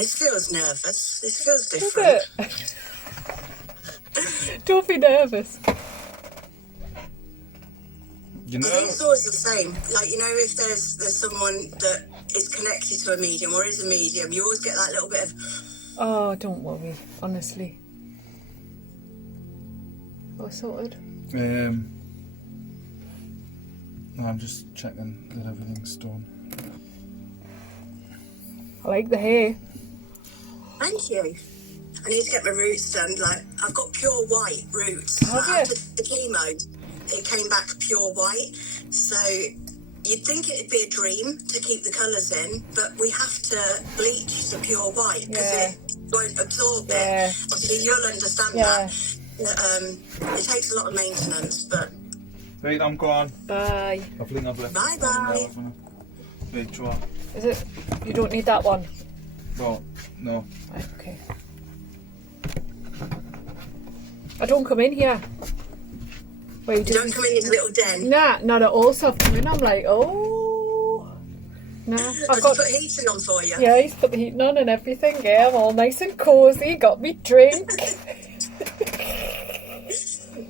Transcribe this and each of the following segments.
This feels nervous. This feels Does different. it? Don't be nervous. I think it's always the same. Like, if there's someone that is connected to a medium or is a medium, you always get that little bit of... Oh, don't worry, honestly. All sorted? No, I'm just checking that everything's done. I like the hair. Thank you. I need to get my roots done. Like, I've got pure white roots. Have you? After the chemo, it came back pure white. So you'd think it'd be a dream to keep the colours in, but we have to bleach the pure white because it won't absorb it. Obviously, you'll understand that. It takes a lot of maintenance, but... Right, I'm gone. Bye. Lovely. Bye-bye. Right, Joa. Is it? You don't need that one? No. Right, okay. I don't come in here. Wait, You don't come in your little den. Nah, not at all. So I've come in, I'm like, oh. Nah, I've got... put heating on for you. Yeah, he's put the heating on and everything. Yeah, I'm all nice and cosy. Got me drink.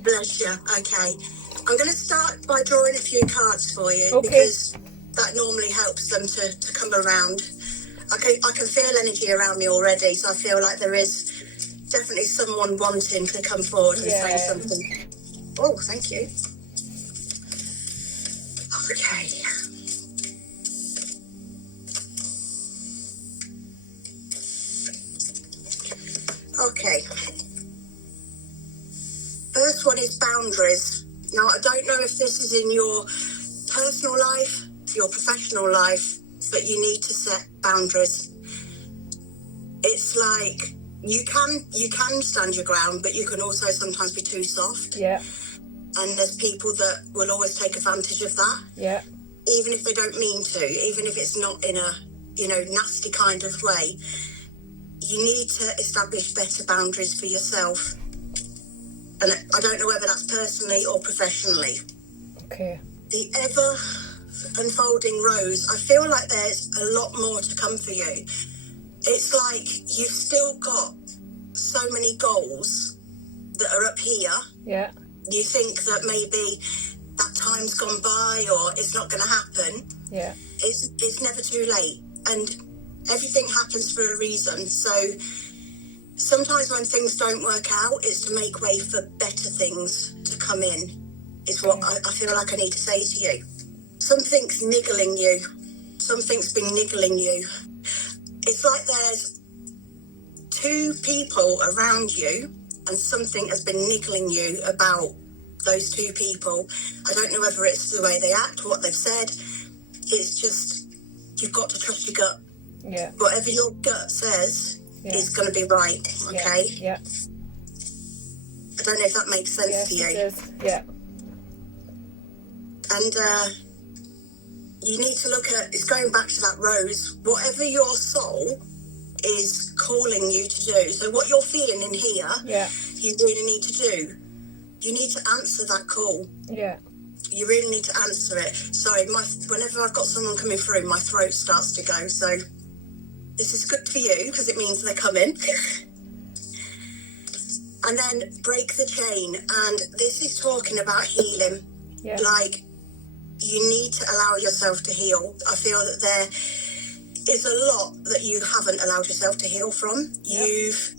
Bless you. Okay. I'm going to start by drawing a few cards for you because that normally helps them to come around. I can feel energy around me already, so I feel like there is definitely someone wanting to come forward and say something. Oh, thank you. Okay. Okay. First one is boundaries. Now, I don't know if this is in your personal life, your professional life, but you need to set boundaries. It's like you can stand your ground, but you can also sometimes be too soft. Yeah. And there's people that will always take advantage of that. Yeah. Even if they don't mean to, even if it's not in a, nasty kind of way, you need to establish better boundaries for yourself. And I don't know whether that's personally or professionally. Okay. The ever unfolding rose, I feel like there's a lot more to come for you. It's like you've still got so many goals that are up here. Yeah. You think that maybe that time's gone by or it's not going to happen. Yeah. It's never too late. And everything happens for a reason. So sometimes when things don't work out, it's to make way for better things to come in, is what I feel like I need to say to you. Something's niggling you. Something's been niggling you. It's like there's two people around you and something has been niggling you about those two people. I don't know whether it's the way they act, what they've said. It's just, you've got to trust your gut. Yeah. Whatever your gut says is going to be right, okay? Yeah. I don't know if that makes sense to you. It does. Yeah. And you need to look at, it's going back to that rose, whatever your soul is calling you to do. So what you're feeling in here, you really need to do. You need to answer that call. Yeah. You really need to answer it. Sorry, whenever I've got someone coming through, my throat starts to go. So this is good for you because it means they're coming. And then break the chain. And this is talking about healing. Yeah. Like, you need to allow yourself to heal. I feel that there is a lot that you haven't allowed yourself to heal from. Yeah. You've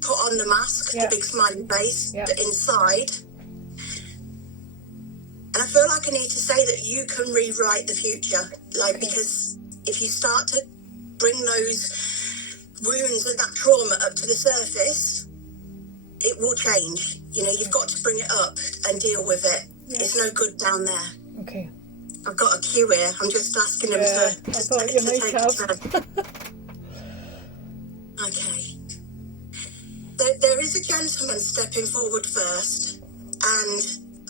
put on the mask, the big smiling face, but inside. And I feel like I need to say that you can rewrite the future. Like, because if you start to bring those wounds and that trauma up to the surface, it will change. You've got to bring it up and deal with it. Yeah. It's no good down there. Okay. I've got a cue here. I'm just asking them to take a turn. Okay. There is a gentleman stepping forward first, and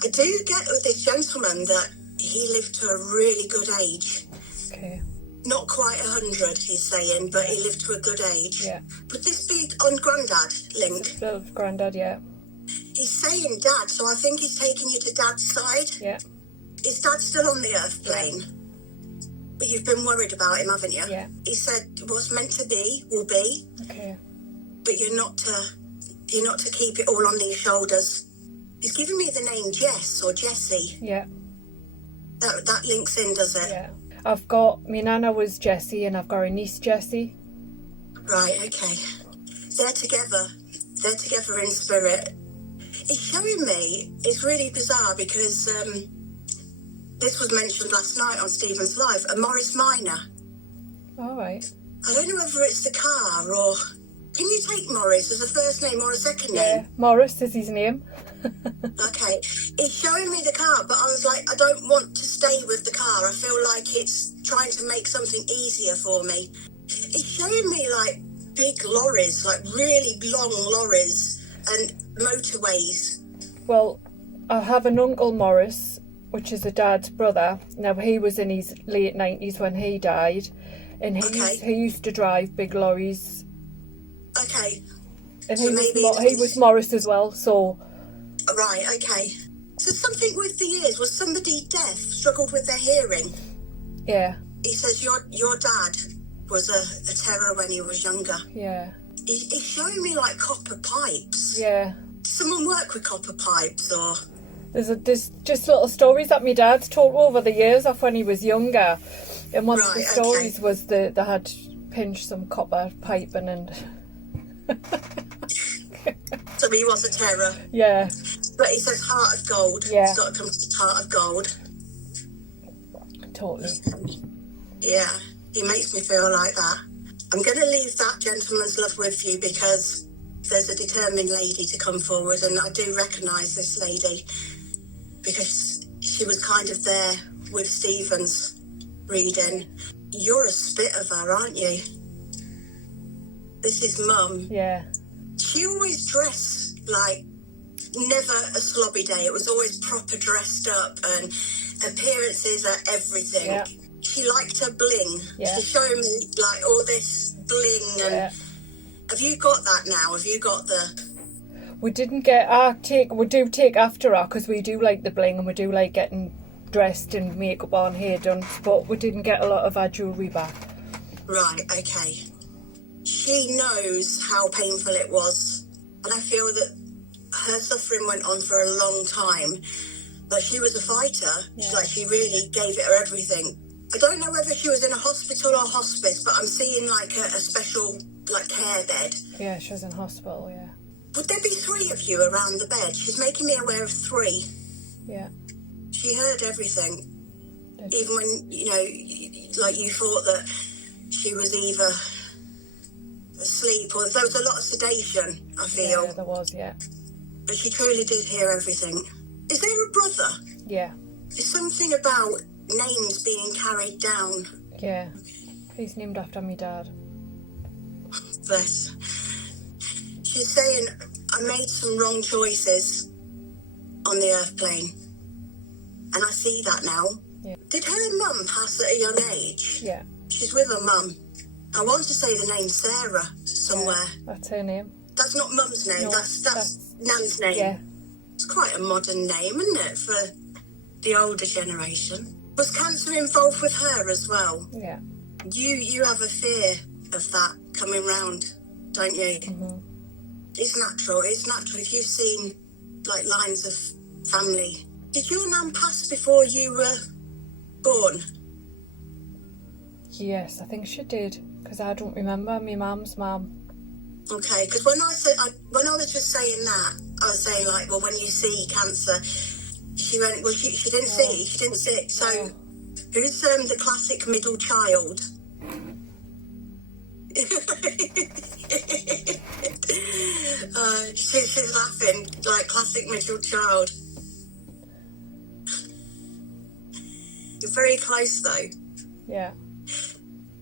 I do get with this gentleman that he lived to a really good age. Okay. Not quite 100, he's saying, but he lived to a good age. Yeah. Would this be on Grandad link? Of Grandad, yeah. He's saying Dad, so I think he's taking you to Dad's side. Yeah. Is Dad still on the earth plane? But you've been worried about him, haven't you? Yeah. He said what's meant to be will be. Okay. But you're not to keep it all on these shoulders. He's giving me the name Jess or Jessie. Yeah. That links in, does it? Yeah. I've got, my nana was Jessie and I've got a niece Jessie. Right, okay. They're together in spirit. It's showing me, it's really bizarre because this was mentioned last night on Stephen's Live, a Morris Minor. All right. I don't know whether it's the car or... Can you take Morris as a first name or a second Yeah, name? Morris is his name. Okay. It's showing me the car, but I was like, I don't want to stay with the car. I feel like it's trying to make something easier for me. It's showing me like big lorries, like really long lorries and motorways. Well, I have an uncle Morris, which is a dad's brother. Now, he was in his late 90s when he died, and he used to drive big lorries. Okay. And So he was Morris as well, so... Right, okay. So something with the ears, was somebody deaf, struggled with their hearing? Yeah. He says your dad was a terror when he was younger. Yeah. He's showing me like copper pipes. Yeah. Does someone work with copper pipes or... There's just little stories that my dad's told over the years of when he was younger. And one of the stories was they had pinched some copper piping and... So he was a terror. Yeah. But he says heart of gold. Yeah. He's got a complete heart of gold. Totally. Yeah, he makes me feel like that. I'm going to leave that gentleman's love with you because there's a determined lady to come forward, and I do recognise this lady because she was kind of there with Stephen's reading. You're a spit of her, aren't you? This is Mum. Yeah. She always dressed like never a slobby day. It was always proper dressed up, and appearances are everything. Yeah. She liked her bling. Yeah. She's showing me like all this bling. And Yeah. have you got that now? Have you got the... We didn't get we do take after her because we do like the bling and we do like getting dressed and makeup on, hair done, but we didn't get a lot of our jewellery back. Right, okay. She knows how painful it was, and I feel that her suffering went on for a long time, but she was a fighter. Yeah. She really gave it her everything. I don't know whether she was in a hospital or hospice, but I'm seeing like a special care bed. Yeah, she was in hospital, yeah. Would there be 3 of you around the bed? She's making me aware of 3. Yeah. She heard everything. Even when, you thought that she was either asleep or there was a lot of sedation, I feel. Yeah, there was, yeah. But she truly did hear everything. Is there a brother? Yeah. There's something about names being carried down. Yeah. He's named after me dad. Bless. She's saying, I made some wrong choices on the earth plane. And I see that now. Yeah. Did her mum pass at a young age? Yeah. She's with her mum. I want to say the name Sarah somewhere. Yeah, that's her name. That's not Mum's name, No, that's Nan's name. Yeah. It's quite a modern name, isn't it, for the older generation? Was cancer involved with her as well? Yeah. You have a fear of that coming round, don't you? Mm-hmm. It's natural. If you've seen lines of family. Did your nan pass before you were born? Yes, I think she did, because I don't remember my mum's mum. Okay, because when I was just saying that, I was saying when you see cancer, she went, well, she didn't see, she didn't see it. So, who's the classic middle child? She's laughing, classic middle child. You're very close though. Yeah.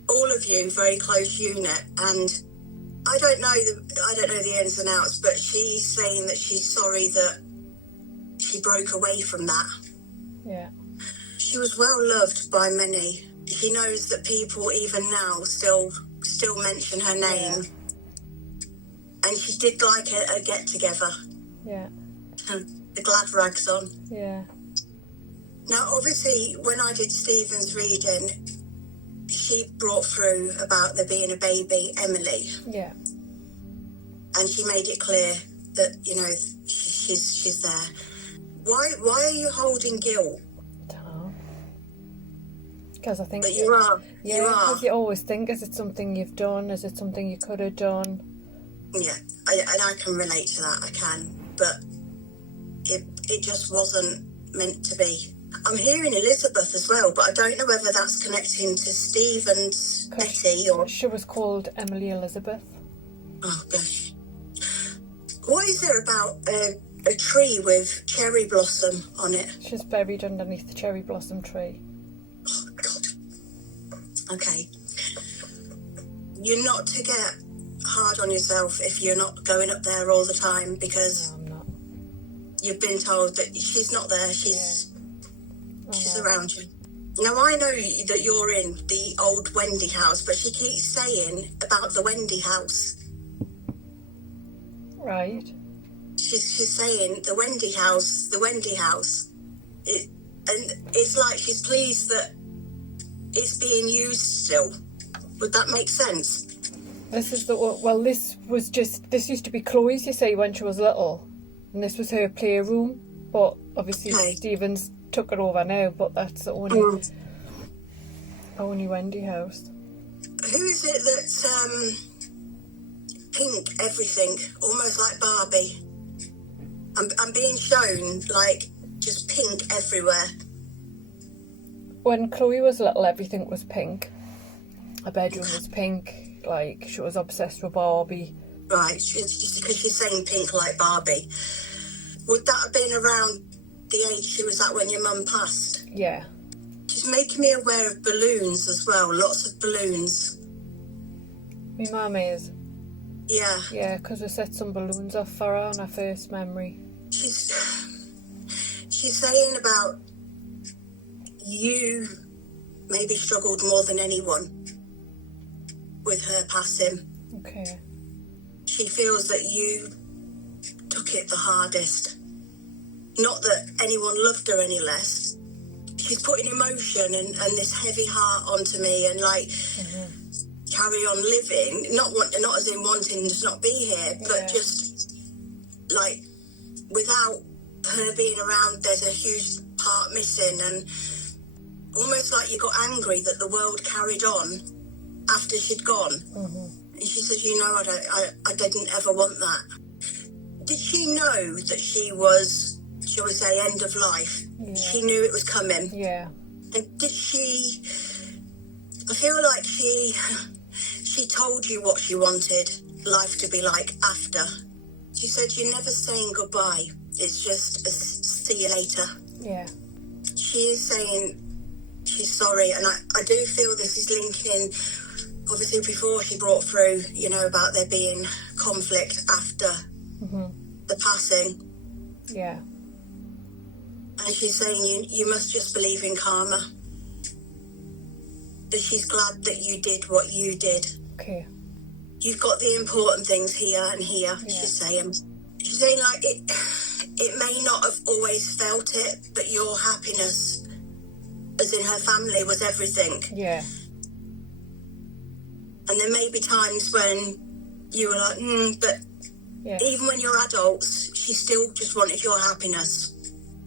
All of you, very close unit, and I don't know the ins and outs, but she's saying that she's sorry that she broke away from that. Yeah. She was well loved by many. She knows that people even now still mention her name. Yeah. And she did like a get together. Yeah. The glad rags on. Yeah. Now, obviously, when I did Stephen's reading, she brought through about there being a baby, Emily. Yeah. And she made it clear that, you know, she's there. Why are you holding guilt? Because I think... But you are. Yeah, you are. because you always think, is it something you've done? Is it something you could have done? Yeah, and I can relate to that, I can. But it just wasn't meant to be. I'm hearing Elizabeth as well, but I don't know whether that's connecting to Steve and Betty or... She was called Emily Elizabeth. Oh, gosh. What is there about a tree with cherry blossom on it? She's buried underneath the cherry blossom tree. Oh, God. Okay. You're not to get hard on yourself if you're not going up there all the time, because No, I'm not. you've been told that she's not there. She's around you. Now, I know that you're in the old Wendy house, but she keeps saying about the Wendy house. Right. She's saying the Wendy house, the Wendy house. And it's like she's pleased that it's being used still. Would that make sense? This is this used to be Chloe's, you say, when she was little. And this was her playroom. But obviously Stephen's took it over now, but that's the only Wendy house. Who is it that's pink everything, almost like Barbie? I'm being shown like just pink everywhere. When Chloe was little, everything was pink. Her bedroom was pink, like she was obsessed with Barbie. Right, just because she's saying pink like Barbie. Would that have been around the age she was at when your mum passed? Yeah. She's making me aware of balloons as well, lots of balloons. My mum is. Yeah. Yeah, because we set some balloons off for her on her first memory. She's saying about you maybe struggled more than anyone with her passing. Okay. She feels that you took it the hardest. Not that anyone loved her any less. She's putting emotion and this heavy heart onto me and like carry on living. Not as in wanting to not be here, but just like without her being around, there's a huge part missing, and almost like you got angry that the world carried on after she'd gone. And she says, you know, I didn't ever want that. Did she know that she was, shall we say, end of life? Yeah. She knew it was coming. Yeah. And did she, I feel like she told you what she wanted life to be like after. She said, you're never saying goodbye. It's just a see you later. Yeah. She is saying she's sorry, and I do feel this is linking, obviously before she brought through, you know, about there being conflict after the passing. Yeah. And she's saying you must just believe in karma. That she's glad that you did what you did. Okay. You've got the important things here and here, Yeah. she's saying. She's saying like it may not have always felt it, but your happiness, as in her family, was everything. Yeah. And there may be times when you were like, but even when you're adults, she still just wanted your happiness.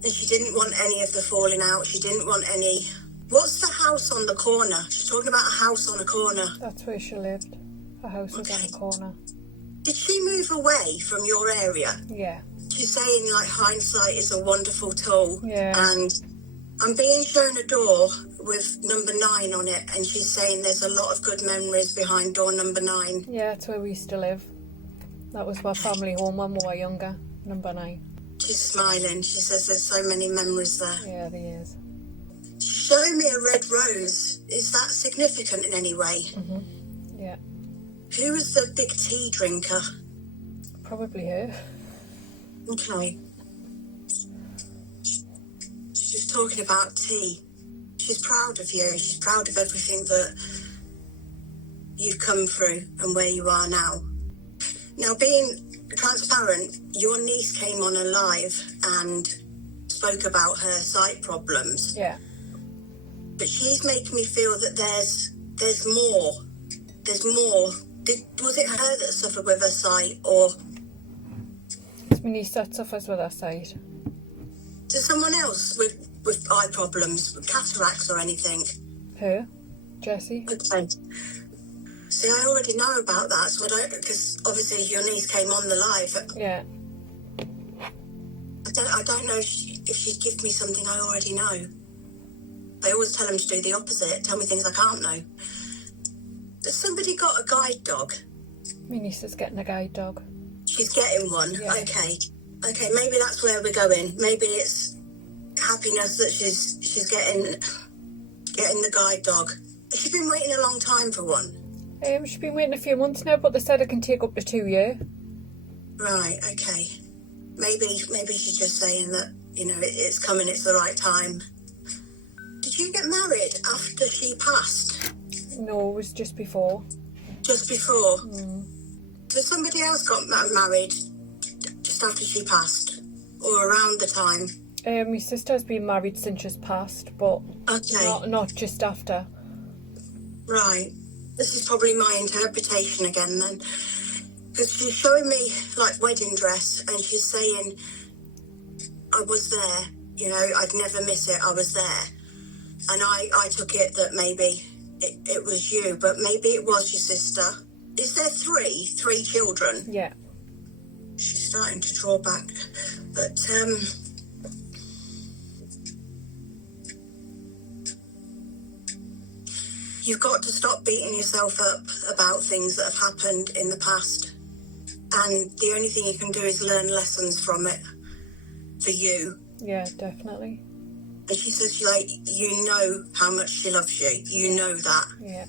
And she didn't want any of the falling out. She didn't want any... What's the house on the corner? She's talking about a house on a corner. That's where she lived. Her house was on a corner. Did she move away from your area? Yeah. She's saying, like, hindsight is a wonderful tool. Yeah. And I'm being shown a door with number 9 on it, and she's saying there's a lot of good memories behind door number 9. Yeah, that's where we used to live. That was my family home when we were younger, number 9. She's smiling. She says there's so many memories there. Yeah, there is. She's showing me a red rose. Is that significant in any way? Yeah. Who was the big tea drinker? Probably her. Okay. She's talking about tea. She's proud of you. She's proud of everything that you've come through and where you are now. Now, being transparent, your niece came on a live and spoke about her sight problems. Yeah. But she's making me feel that there's there's more. Was it her that suffered with her sight, or It's my niece that suffers with her sight. does someone else with eye problems, with cataracts or anything? Her? Jessie? Okay. See, I already know about that, so I don't, because obviously your niece came on the live. Yeah. I don't know if she'd give me something I already know. I always tell them to do the opposite, tell me things I can't know. Has somebody got a guide dog? My niece is getting a guide dog. She's getting one? Yeah. Okay, maybe that's where we're going. Maybe it's happiness that she's getting the guide dog. She's been waiting a long time for one. She's been waiting a few months now, but they said it can take up to 2 years. Right, okay. Maybe she's just saying that, it's coming, it's the right time. Did you get married after she passed? No, it was just before. Just before? Mm. So somebody else got married just after she passed? Or around the time? My sister's been married since she's passed, but Okay. not just after. Right. This is probably my interpretation again then. Because she's showing me, like, wedding dress, and she's saying, I was there, I'd never miss it, I was there. And I took it that maybe it was you, but maybe it was your sister. Is there three children? Yeah. She's starting to draw back. But, you've got to stop beating yourself up about things that have happened in the past. And the only thing you can do is learn lessons from it for you. Yeah, definitely. And she says, you know how much she loves you. You know that. Yeah.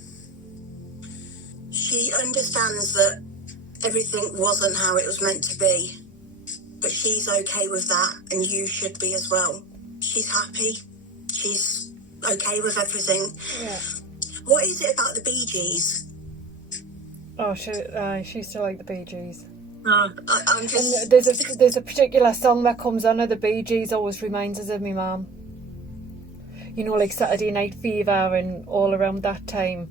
She understands that everything wasn't how it was meant to be. But she's okay with that, and you should be as well. She's happy. She's okay with everything. Yeah. What is it about the Bee Gees? Oh, she used to like the Bee Gees. I'm just... And there's a particular song that comes on of the Bee Gees always reminds us of my mum. Like Saturday Night Fever and all around that time.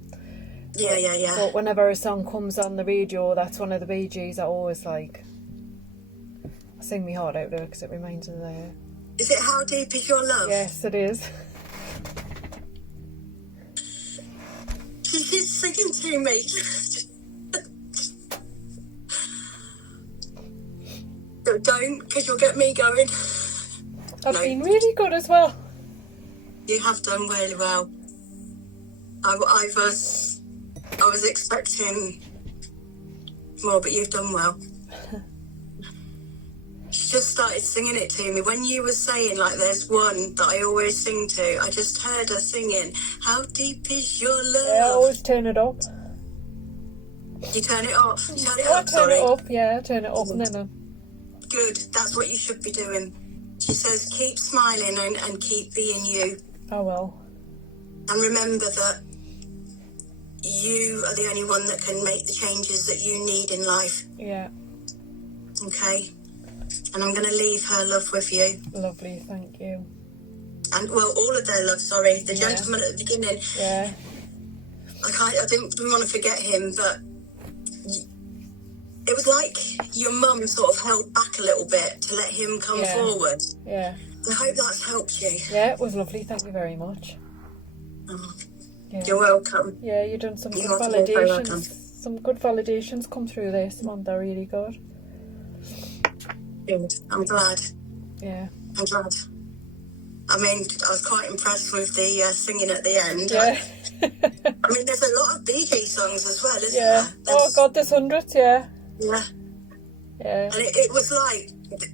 Yeah. But whenever a song comes on the radio, that's one of the Bee Gees I always like. I sing my heart out there because it reminds us of her. Is it How Deep Is Your Love? Yes, it is. She's singing to me. Don't, because you'll get me going. I've been really good as well. You have done really well. I was expecting more, but you've done well. She just started singing it to me. When you were saying, like, there's one that I always sing to, I just heard her singing, How Deep Is Your Love? Yeah, I always turn it up. You turn it off? You turn it I up, turn sorry. it up, yeah, turn it up and then Good, that's what you should be doing. She says, keep smiling and keep being you. I will. And remember that you are the only one that can make the changes that you need in life. Yeah. Okay? And I'm going to leave her love with you. Lovely, thank you. And, well, all of their love, sorry. The gentleman at the beginning. Yeah. I didn't want to forget him, but it was like your mum sort of held back a little bit to let him come forward. Yeah. I hope that's helped you. Yeah, it was lovely, thank you very much. Oh, Yeah. you're welcome. Yeah, you've done some good You're very welcome. validations. Some good validations come through this month, they're really good. Good. I'm glad. Yeah. I'm glad. I mean, I was quite impressed with the singing at the end. Yeah. I mean, there's a lot of Bee Gees songs as well, isn't Yeah. there? Oh God, there's hundreds, yeah. Yeah. Yeah. And it was like,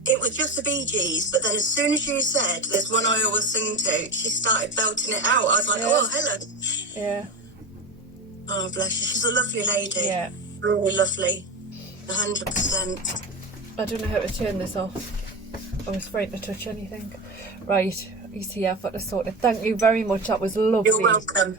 it was just the Bee Gees, but then as soon as you said, there's one I always sing to, she started belting it out. I was like, oh, hello. Yeah. Oh, bless you. She's a lovely lady. Yeah. Really lovely. 100%. I don't know how to turn this off. I was afraid to touch anything. Right, he's here for the sort of. Thank you very much. That was lovely. You're welcome.